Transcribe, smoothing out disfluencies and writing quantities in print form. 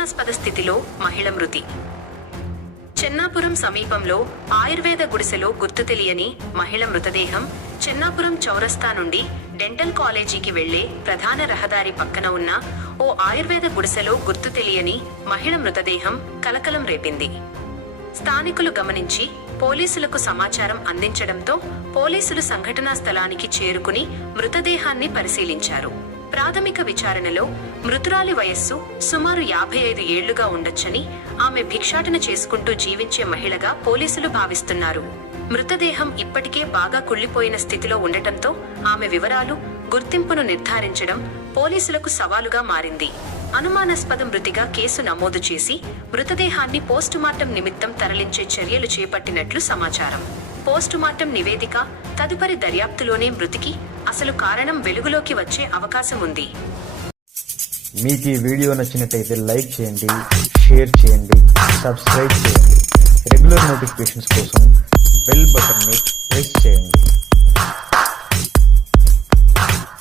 అనుమానాస్పద స్థితిలో మహిళ మృతి. చెన్నాపురం సమీపంలో ఆయుర్వేద గుడిసెలో గుర్తు తెలియని మహిళ మృతదేహం చెన్నాపురం చౌరస్తా నుండి డెంటల్ కాలేజీకి వెళ్లే ప్రధాన రహదారి పక్కన ఉన్న ఓ ఆయుర్వేద గుడిసెలో గుర్తు తెలియని మహిళ మృతదేహం కలకలం రేపింది. స్థానికులు గమనించి పోలీసులకు సమాచారం అందించడంతో పోలీసులు సంఘటనా స్థలానికి చేరుకుని మృతదేహాన్ని పరిశీలించారు. ప్రాథమిక విచారణలో మృతురాలి వయస్సు సుమారు 55 ఏళ్లుగా ఉండొచ్చని, ఆమె భిక్షాటన చేసుకుంటూ జీవించే మహిళగా పోలీసులు భావిస్తున్నారు. మృతదేహం ఇప్పటికే బాగా కుళ్లిపోయిన స్థితిలో ఉండటంతో ఆమె వివరాలు, గుర్తింపును నిర్ధారించడం పోలీసులకు సవాలుగా మారింది. అనుమానాస్పద మృతిగా కేసు నమోదు చేసి మృతదేహాన్ని పోస్టుమార్టం నిమిత్తం తరలించే చర్యలు చేపట్టినట్లు సమాచారం. పోస్టుమార్టం నివేదిక, తదుపరి దర్యాప్తులోనే మృతికి అసలు కారణం వెలుగులోకి వచ్చే అవకాశం ఉంది. మీకు ఈ వీడియో నచ్చినట్టయితే లైక్ చేయండి, షేర్ చేయండి, సబ్స్క్రైబ్ చేయండి. రెగ్యులర్ నోటిఫికేషన్స్ కోసం బెల్ బటన్ని ప్రెస్ చేయండి.